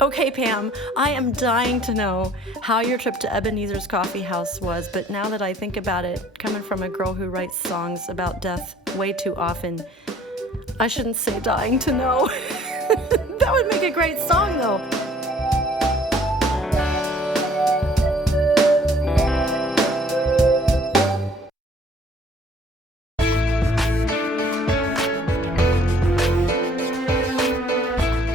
Okay, Pam, I am dying to know how your trip to Ebenezer's Coffee House was, but now that I think about it, coming from a girl who writes songs about death way too often, I shouldn't say dying to know. That would make a great song, though.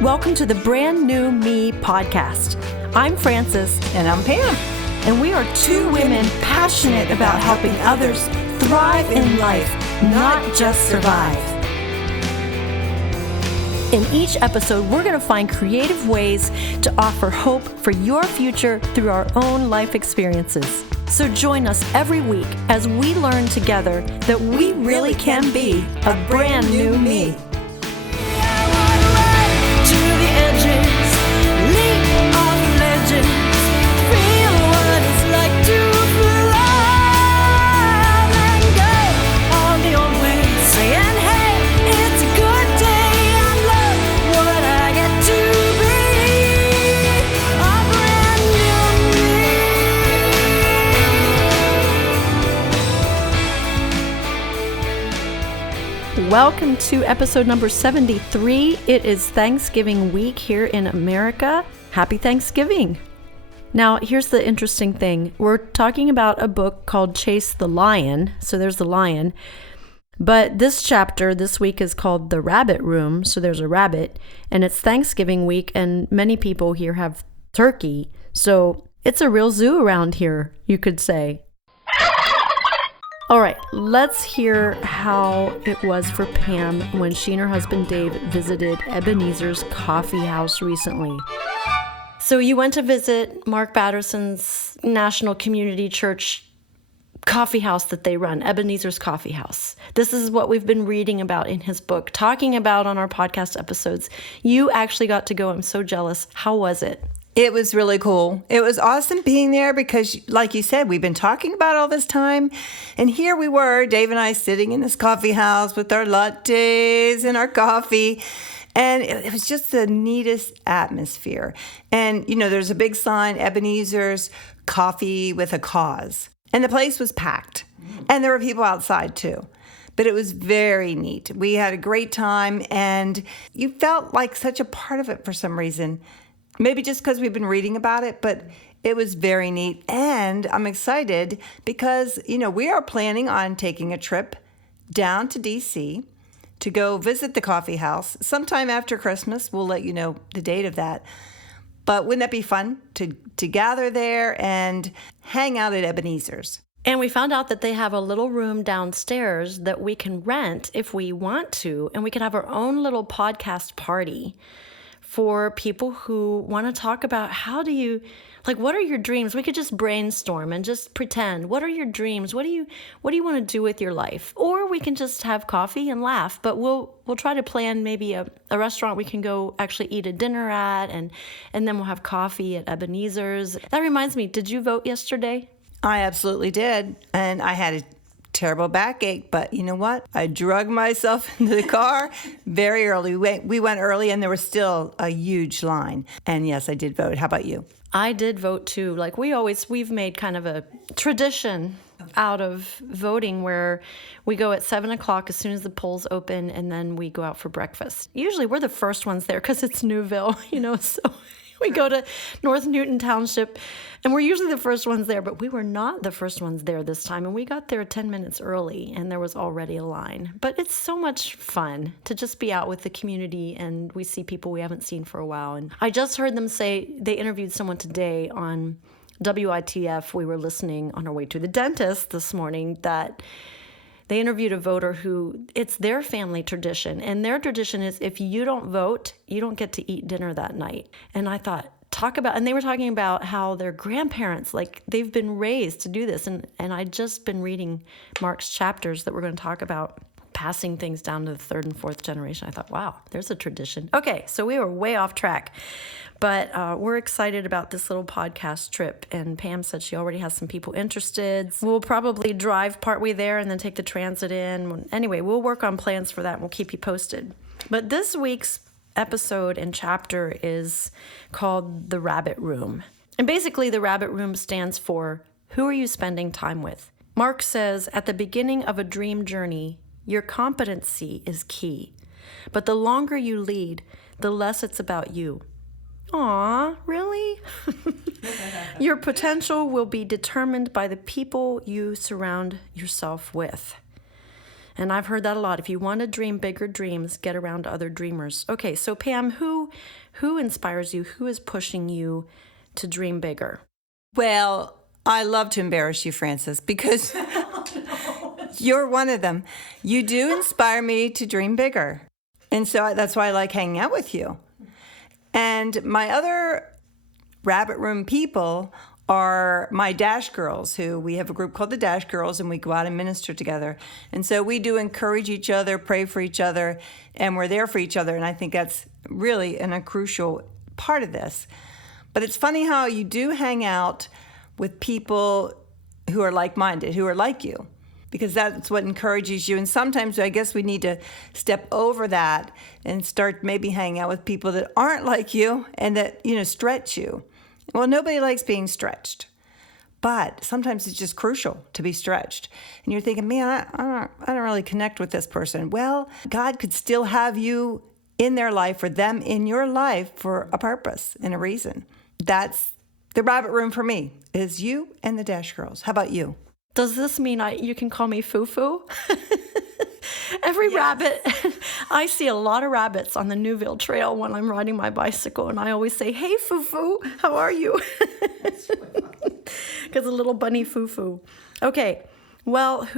Welcome to the Brand New Me podcast. I'm Frances. And I'm Pam. And we are two women passionate about helping others thrive in life, not just survive. In each episode, we're going to find creative ways to offer hope for your future through our own life experiences. So join us every week as we learn together that we really can be a brand new me. Welcome to episode number 73. It is Thanksgiving week here in America. Happy Thanksgiving. Now, here's the interesting thing. We're talking about a book called Chase the Lion. So there's the lion. But this chapter this week is called The Rabbit Room. So there's a rabbit. And it's Thanksgiving week, and many people here have turkey. So it's a real zoo around here, you could say. All right, let's hear how it was for Pam when she and her husband Dave visited Ebenezer's Coffee House recently. So you went to visit Mark Batterson's National Community Church coffee house that they run, Ebenezer's Coffee House. This is what we've been reading about in his book, talking about on our podcast episodes. You actually got to go. I'm so jealous. How was it? It was really cool. It was awesome being there because, like you said, we've been talking about all this time. And here we were, Dave and I, sitting in this coffee house with our lattes and our coffee. And it was just the neatest atmosphere. And, you know, there's a big sign, Ebenezer's Coffee with a Cause. And the place was packed. And there were people outside, too. But it was very neat. We had a great time. And you felt like such a part of it for some reason. Maybe just because we've been reading about it, but it was very neat. And I'm excited because, you know, we are planning on taking a trip down to D.C. to go visit the coffee house sometime after Christmas. We'll let you know the date of that. But wouldn't that be fun to gather there and hang out at Ebenezer's? And we found out that they have a little room downstairs that we can rent if we want to, and we could have our own little podcast party for people who want to talk about what are your dreams? We could just brainstorm and just pretend. What are your dreams? What do you want to do with your life? Or we can just have coffee and laugh. But we'll try to plan maybe a restaurant we can go actually eat a dinner at, and then we'll have coffee at Ebenezer's. That reminds me, did you vote yesterday? I absolutely did. And I had a terrible backache, but you know what? I drug myself into the car very early. We went early, and there was still a huge line. And yes, I did vote. How about you? I did vote too. Like we've made kind of a tradition out of voting where we go at 7 o'clock as soon as the polls open, and then we go out for breakfast. Usually we're the first ones there because it's Newville, so we go to North Newton Township, and we're usually the first ones there, but we were not the first ones there this time, and we got there 10 minutes early, and there was already a line. But it's so much fun to just be out with the community, and we see people we haven't seen for a while. And I just heard them say they interviewed someone today on WITF. We were listening on our way to the dentist this morning that they interviewed a voter who, it's their family tradition. And their tradition is if you don't vote, you don't get to eat dinner that night. And I thought, and they were talking about how their grandparents, they've been raised to do this. And I'd just been reading Mark's chapters that we're going to talk about passing things down to the third and fourth generation. I thought, wow, there's a tradition. Okay, so we were way off track. But we're excited about this little podcast trip. And Pam said she already has some people interested. We'll probably drive partway there and then take the transit in. Anyway, we'll work on plans for that and we'll keep you posted. But this week's episode and chapter is called The Rabbit Room. And basically, the rabbit room stands for, who are you spending time with? Mark says, at the beginning of a dream journey, your competency is key. But the longer you lead, the less it's about you. Aw, really? Your potential will be determined by the people you surround yourself with. And I've heard that a lot. If you want to dream bigger dreams, get around other dreamers. Okay, so Pam, who inspires you? Who is pushing you to dream bigger? Well, I love to embarrass you, Frances, because you're one of them. You do inspire me to dream bigger. And so that's why I like hanging out with you. And my other rabbit room people are my Dash Girls, who we have a group called the Dash Girls, and we go out and minister together. And so we do encourage each other, pray for each other, and we're there for each other. And I think that's really a crucial part of this. But it's funny how you do hang out with people who are like-minded, who are like you, because that's what encourages you. And sometimes I guess we need to step over that and start maybe hanging out with people that aren't like you and that, stretch you. Well, nobody likes being stretched, but sometimes it's just crucial to be stretched. And you're thinking, man, I don't really connect with this person. Well, God could still have you in their life or them in your life for a purpose and a reason. That's the rabbit room for me, is you and the Dash Girls. How about you? Does this mean you can call me Foo-Foo? Rabbit, I see a lot of rabbits on the Newville Trail when I'm riding my bicycle, and I always say, hey, Foo-Foo, how are you? Because a little bunny Foo-Foo. Okay, well,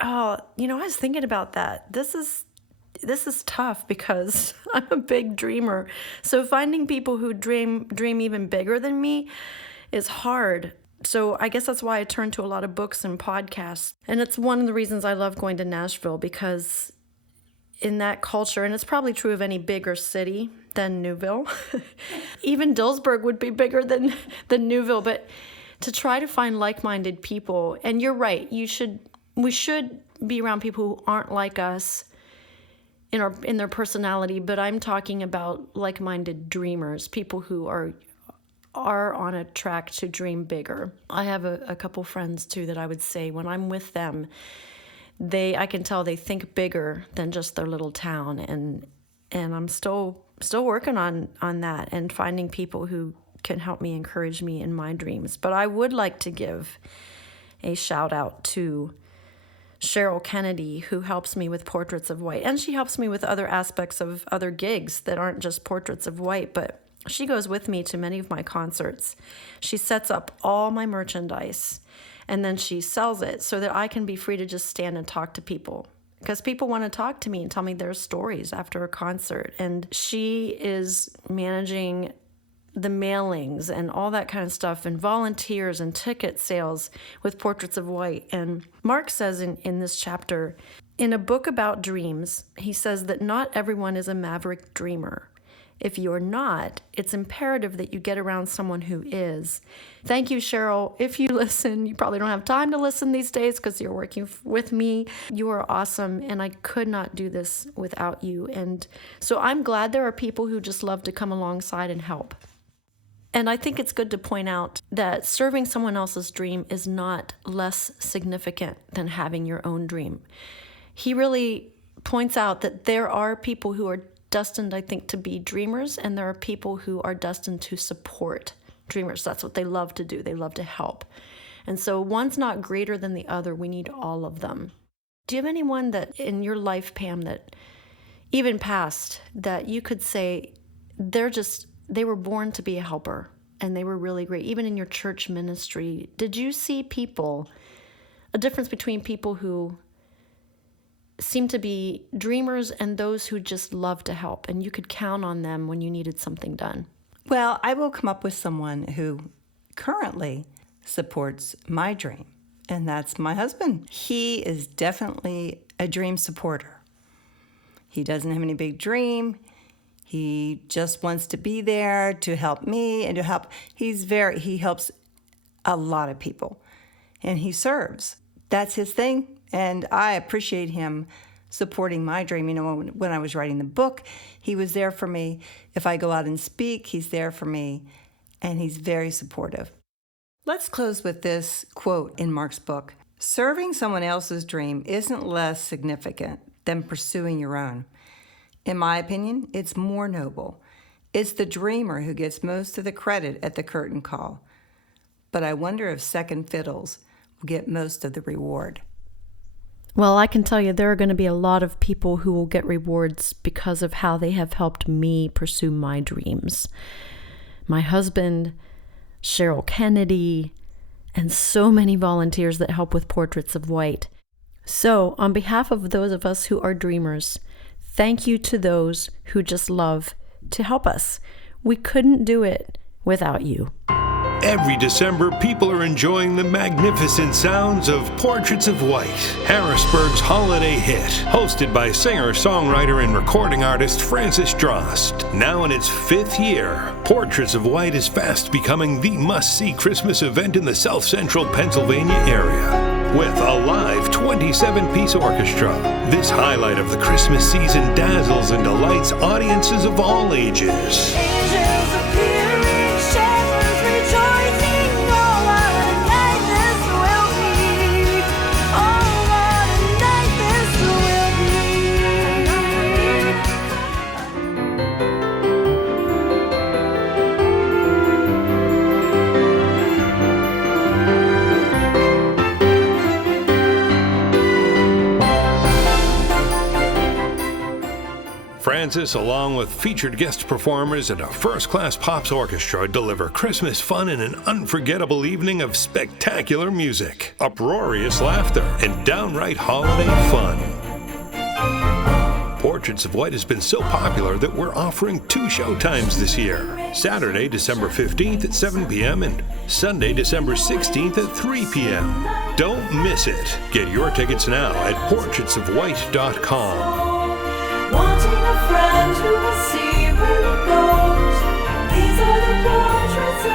I was thinking about that. This is tough because I'm a big dreamer. So finding people who dream even bigger than me is hard. So I guess that's why I turn to a lot of books and podcasts. And it's one of the reasons I love going to Nashville, because in that culture, and it's probably true of any bigger city than Newville, even Dillsburg would be bigger than Newville, but to try to find like-minded people, and you're right, we should be around people who aren't like us in their personality, but I'm talking about like-minded dreamers, people who are on a track to dream bigger. I have a couple friends too that I would say when I'm with them, I can tell they think bigger than just their little town, and I'm still working on that and finding people who can help me, encourage me in my dreams. But I would like to give a shout out to Cheryl Kennedy, who helps me with Portraits of White, and she helps me with other aspects of other gigs that aren't just Portraits of White, but she goes with me to many of my concerts. She sets up all my merchandise, and then she sells it so that I can be free to just stand and talk to people. Because people want to talk to me and tell me their stories after a concert. And she is managing the mailings and all that kind of stuff, and volunteers and ticket sales with Portraits of White. And Mark says in this chapter, in a book about dreams, he says that not everyone is a maverick dreamer. If you're not, it's imperative that you get around someone who is. Thank you, Cheryl. If you listen, you probably don't have time to listen these days because you're working with me. You are awesome, and I could not do this without you. And so I'm glad there are people who just love to come alongside and help. And I think it's good to point out that serving someone else's dream is not less significant than having your own dream. He really points out that there are people who are destined, I think, to be dreamers, and there are people who are destined to support dreamers. That's what they love to do. They love to help. And so one's not greater than the other. We need all of them. Do you have anyone that in your life, Pam, that even past, that you could say they were born to be a helper and they were really great? Even in your church ministry, did you see a difference between people who seem to be dreamers and those who just love to help, and you could count on them when you needed something done? Well, I will come up with someone who currently supports my dream, and that's my husband. He is definitely a dream supporter. He doesn't have any big dream. He just wants to be there to help me and to help. He helps a lot of people, and he serves. That's his thing. And I appreciate him supporting my dream. You know, when I was writing the book, he was there for me. If I go out and speak, he's there for me, and he's very supportive. Let's close with this quote in Mark's book. Serving someone else's dream isn't less significant than pursuing your own. In my opinion, it's more noble. It's the dreamer who gets most of the credit at the curtain call. But I wonder if second fiddles will get most of the reward. Well, I can tell you there are going to be a lot of people who will get rewards because of how they have helped me pursue my dreams. My husband, Cheryl Kennedy, and so many volunteers that help with Portraits of White. So, on behalf of those of us who are dreamers, thank you to those who just love to help us. We couldn't do it without you. Every December, people are enjoying the magnificent sounds of Portraits of White, Harrisburg's holiday hit, hosted by singer, songwriter, and recording artist Francis Drost. Now in its 5th year, Portraits of White is fast becoming the must-see Christmas event in the South Central Pennsylvania area. With a live 27-piece orchestra, this highlight of the Christmas season dazzles and delights audiences of all ages. Francis, along with featured guest performers and a first-class Pops orchestra, deliver Christmas fun in an unforgettable evening of spectacular music, uproarious laughter, and downright holiday fun. Portraits of White has been so popular that we're offering 2 showtimes this year. Saturday, December 15th at 7 p.m. and Sunday, December 16th at 3 p.m. Don't miss it. Get your tickets now at portraitsofwhite.com. Wanting a friend who will see where it goes. These are the portraits of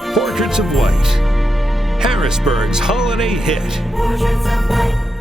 white. Portraits of White, Harrisburg's holiday hit. Portraits of white.